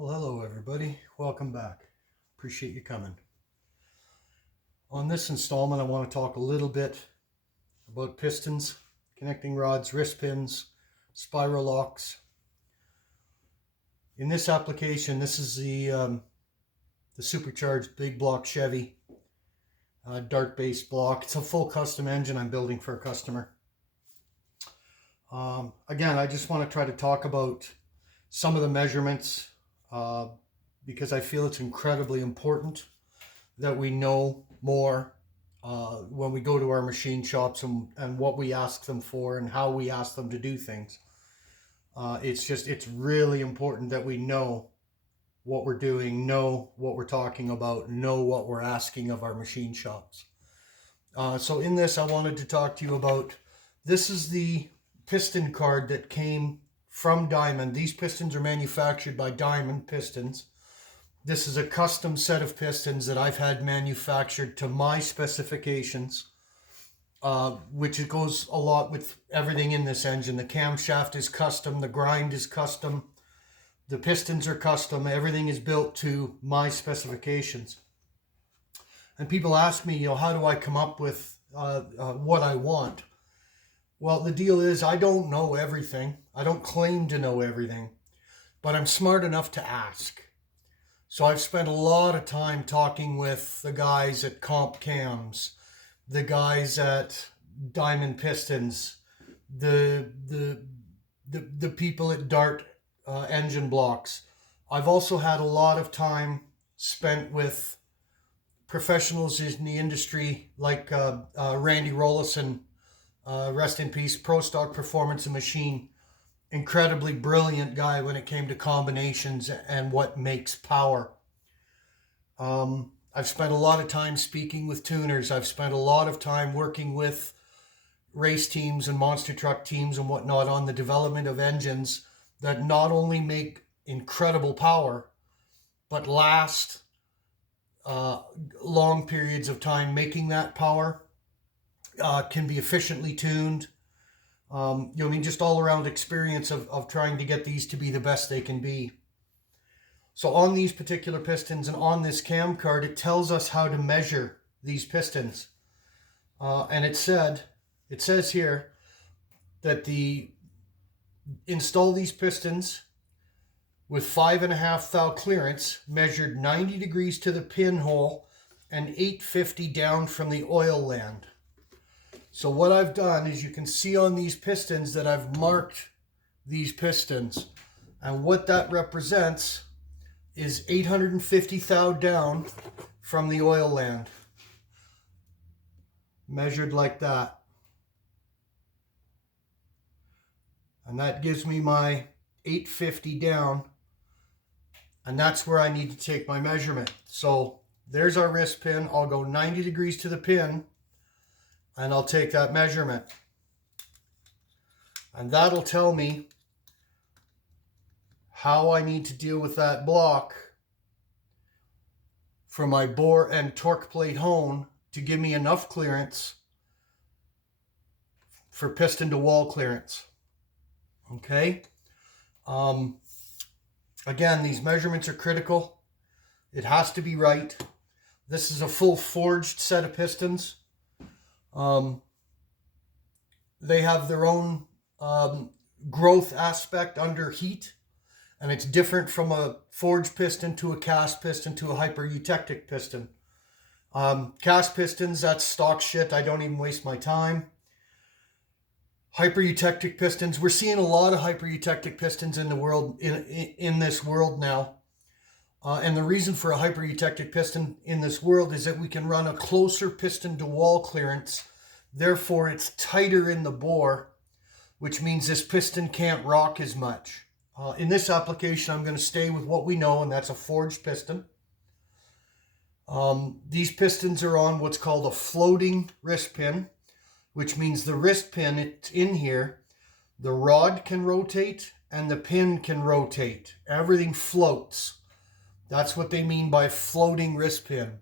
Well, hello everybody. Welcome back. Appreciate you coming. On this installment, I want to talk a little bit about pistons, connecting rods, wrist pins, spiral locks. In this application, this is the supercharged big block Chevy dart-based block. It's a full custom engine I'm building for a customer. Again, I just want to try to talk about some of the measurements because I feel it's incredibly important that we know more when we go to our machine shops and what we ask them for and how we ask them to do things. It's really important that we know what we're doing, know what we're talking about, know what we're asking of our machine shops. So in this, I wanted to talk to you about, this is the piston card that came from Diamond. These pistons are manufactured by Diamond Pistons. This is a custom set of pistons that I've had manufactured to my specifications, which it goes a lot with everything in this engine. The camshaft is custom, the grind is custom, the pistons are custom, everything is built to my specifications. And people ask me, how do I come up with what I want? Well, the deal is I don't know everything. I don't claim to know everything, but I'm smart enough to ask. So I've spent a lot of time talking with the guys at Comp Cams, the guys at Diamond Pistons, the people at Dart engine blocks. I've also had a lot of time spent with professionals in the industry like Randy Rollison, rest in peace, Pro Stock Performance and Machine. Incredibly brilliant guy when it came to combinations and what makes power. I've spent a lot of time speaking with tuners. I've spent a lot of time working with race teams and monster truck teams and whatnot on the development of engines that not only make incredible power, but last long periods of time. Making that power can be efficiently tuned. Just all around experience of trying to get these to be the best they can be. So on these particular pistons and on this cam card, it tells us how to measure these pistons. And it says here that install these pistons with 5.5 thou clearance, measured 90 degrees to the pinhole and 850 down from the oil land. So what I've done is, you can see on these pistons that I've marked these pistons, and what that represents is 850 thou down from the oil land, measured like that. And that gives me my 850 down, and that's where I need to take my measurement. So there's our wrist pin. I'll go 90 degrees to the pin, and I'll take that measurement. And that'll tell me how I need to deal with that block for my bore and torque plate hone to give me enough clearance for piston to wall clearance. Okay? Again, these measurements are critical. It has to be right. This is a full forged set of pistons. They have their own growth aspect under heat, and it's different from a forged piston to a cast piston to a hyper-eutectic piston. Cast pistons, that's stock shit. I don't even waste my time. Hyper-eutectic pistons, we're seeing a lot of hyper-eutectic pistons in the world, in this world now. And the reason for a hyper-eutectic piston in this world is that we can run a closer piston to wall clearance. Therefore, it's tighter in the bore, which means this piston can't rock as much. In this application, I'm going to stay with what we know, and that's a forged piston. These pistons are on what's called a floating wrist pin, which means the wrist pin, it's in here, the rod can rotate and the pin can rotate. Everything floats. That's what they mean by floating wrist pin.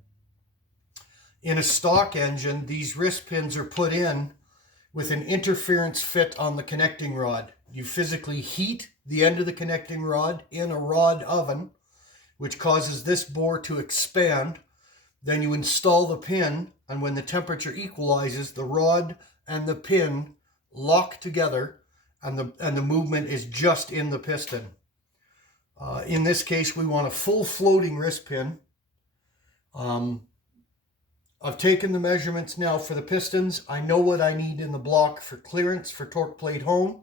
In a stock engine, these wrist pins are put in with an interference fit on the connecting rod. You physically heat the end of the connecting rod in a rod oven, which causes this bore to expand. Then you install the pin, and when the temperature equalizes, the rod and the pin lock together, and the movement is just in the piston. In this case, we want a full floating wrist pin. I've taken the measurements now for the pistons. I know what I need in the block for clearance for torque plate hone.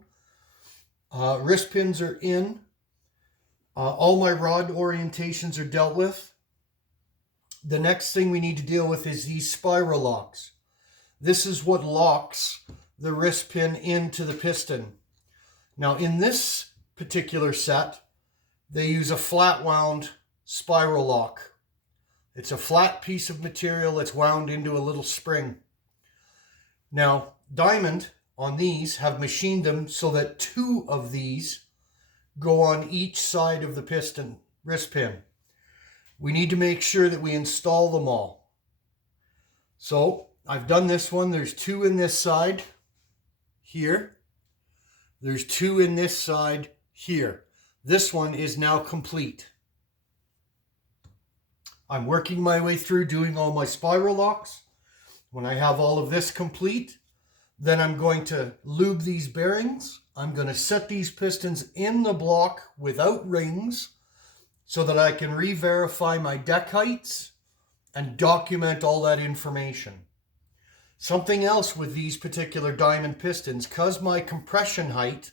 Wrist pins are in. All my rod orientations are dealt with. The next thing we need to deal with is these spiral locks. This is what locks the wrist pin into the piston. Now in this particular set, they use a flat wound spiral lock. It's a flat piece of material that's wound into a little spring. Now, Diamond on these have machined them so that 2 of these go on each side of the piston wrist pin. We need to make sure that we install them all. So I've done this one. There's 2 in this side here. There's 2 in this side here. This one is now complete. I'm working my way through doing all my spiral locks. When I have all of this complete, then I'm going to lube these bearings. I'm going to set these pistons in the block without rings so that I can re-verify my deck heights and document all that information. Something else with these particular Diamond pistons, because my compression height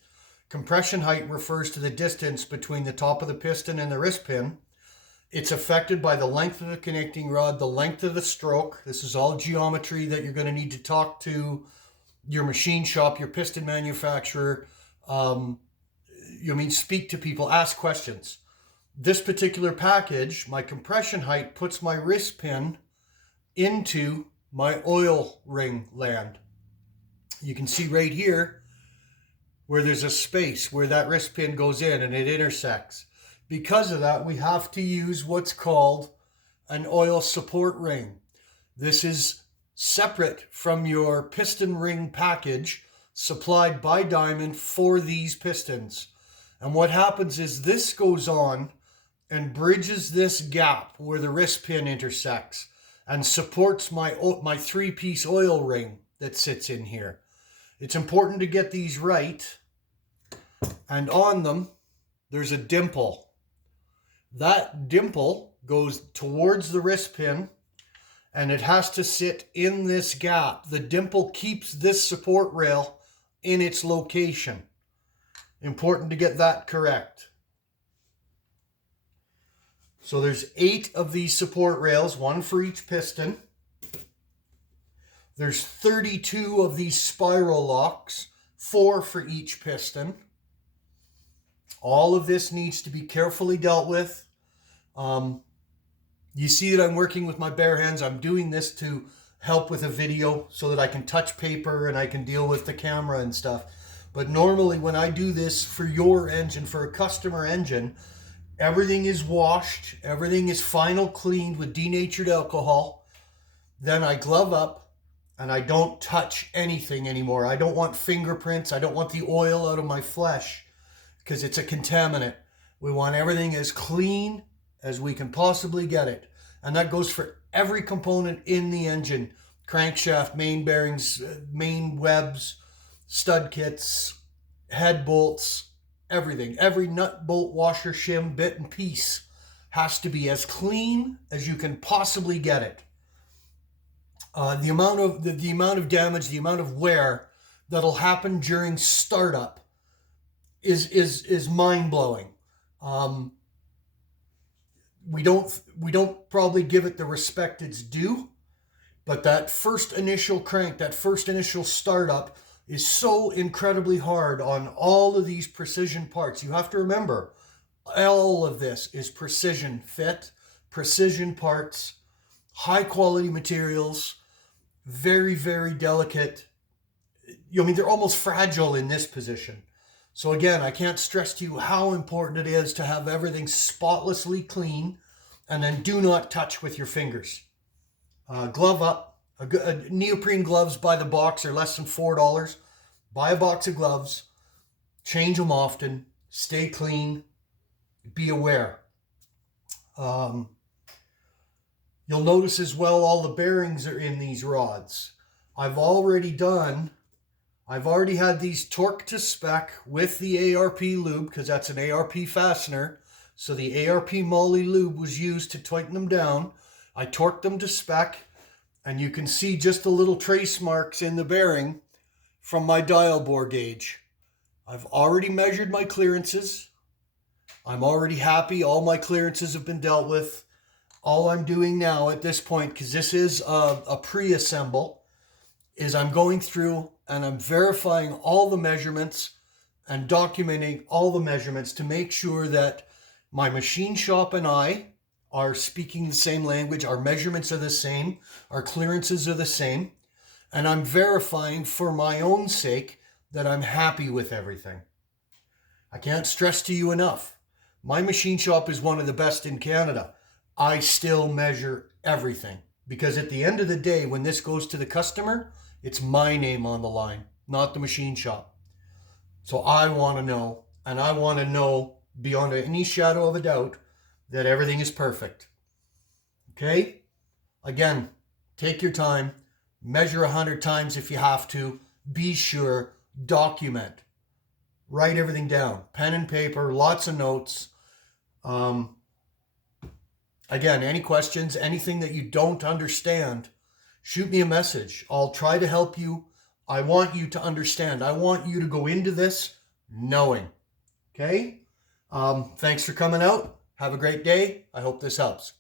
refers to the distance between the top of the piston and the wrist pin. It's affected by the length of the connecting rod, the length of the stroke. This is all geometry that you're going to need to talk to your machine shop, your piston manufacturer. Speak to people, ask questions. This particular package, my compression height puts my wrist pin into my oil ring land. You can see right here where there's a space where that wrist pin goes in and it intersects. Because of that, we have to use what's called an oil support ring. This is separate from your piston ring package supplied by Diamond for these pistons. And what happens is this goes on and bridges this gap where the wrist pin intersects and supports my 3-piece oil ring that sits in here. It's important to get these right. And on them, there's a dimple. That dimple goes towards the wrist pin, and it has to sit in this gap. The dimple keeps this support rail in its location. Important to get that correct. So there's 8 of these support rails, 1 for each piston. There's 32 of these spiral locks, 4 for each piston. All of this needs to be carefully dealt with. You see that I'm working with my bare hands. I'm doing this to help with a video so that I can touch paper and I can deal with the camera and stuff. But normally when I do this for your engine, for a customer engine, everything is washed, everything is final cleaned with denatured alcohol. Then I glove up and I don't touch anything anymore. I don't want fingerprints. I don't want the oil out of my flesh, because it's a contaminant. We want everything as clean as we can possibly get it. And that goes for every component in the engine. Crankshaft, main bearings, main webs, stud kits, head bolts, everything. Every nut, bolt, washer, shim, bit, and piece has to be as clean as you can possibly get it. The amount of damage, the amount of wear that'll happen during startup is mind-blowing. We don't probably give it the respect it's due, but that first initial crank, that first initial startup is so incredibly hard on all of these precision parts. You have to remember, all of this is precision fit, precision parts, high quality materials, very, very delicate. They're almost fragile in this position. So again, I can't stress to you how important it is to have everything spotlessly clean, and then do not touch with your fingers. Glove up. Neoprene gloves by the box are less than $4. Buy a box of gloves. Change them often. Stay clean. Be aware. Um, you'll notice as well all the bearings are in these rods. I've already had these torqued to spec with the ARP lube, because that's an ARP fastener. So the ARP moly lube was used to tighten them down. I torqued them to spec, and you can see just the little trace marks in the bearing from my dial bore gauge. I've already measured my clearances. I'm already happy. All my clearances have been dealt with. All I'm doing now at this point, because this is a pre-assemble, is I'm going through and I'm verifying all the measurements and documenting all the measurements to make sure that my machine shop and I are speaking the same language, our measurements are the same, our clearances are the same, and I'm verifying for my own sake that I'm happy with everything. I can't stress to you enough. My machine shop is one of the best in Canada. I still measure everything, because at the end of the day, when this goes to the customer, it's my name on the line, not the machine shop. So I want to know, and I want to know beyond any shadow of a doubt that everything is perfect. Okay? Again, take your time, measure 100 times if you have to, be sure, document, write everything down, pen and paper, lots of notes. Again, any questions, anything that you don't understand, shoot me a message. I'll try to help you. I want you to understand. I want you to go into this knowing. Okay? Thanks for coming out. Have a great day. I hope this helps.